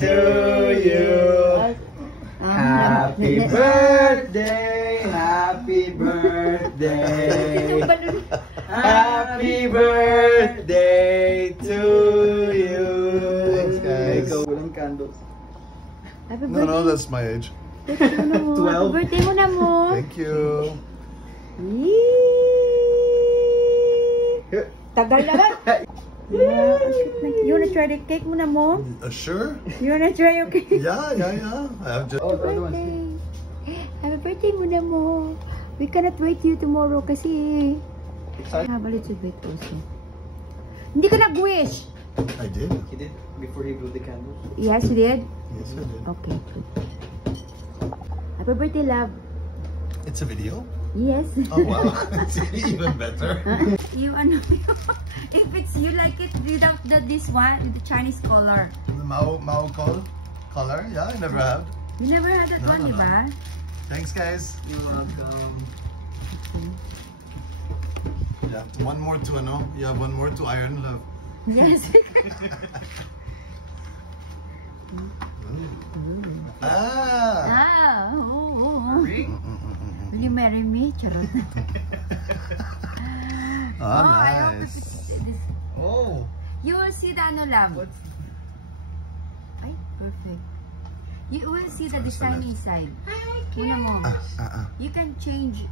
to you. Happy birthday, happy birthday. Happy birthday to you. Thanks, guys. Ikaw, walang candles. Happy birthday. No, that's my age. 12. Happy birthday mo na mo. Thank you. Tagal naman. Yeah, you wanna try the cake muna mo? Sure? You wanna try your cake? Yeah. I have just... Oh, the other one. Happy birthday muna mo. We cannot wait you tomorrow kasi have a little bit also. Hindi ka nag-wish. I did. He did before he blew the candles. Yes, you did? Yes, I did. Okay, good. Happy birthday, love. It's a video? Yes. Oh, wow. It's even better. You ano, if it's you like it without this one, with the Chinese color. The Mao color? Yeah, I never have. You never had that No, one, no, no. diba? Thanks, guys. You're welcome. Yeah, one more to ano. You have one more to iron, love. Yes. Ah! Ring? Will you marry me? Charot. Oh, I hope nice. this, Oh. you will see the ano lang. What's... Ay, perfect. You will see the First design ulit. inside. Una mo. Ah. You can change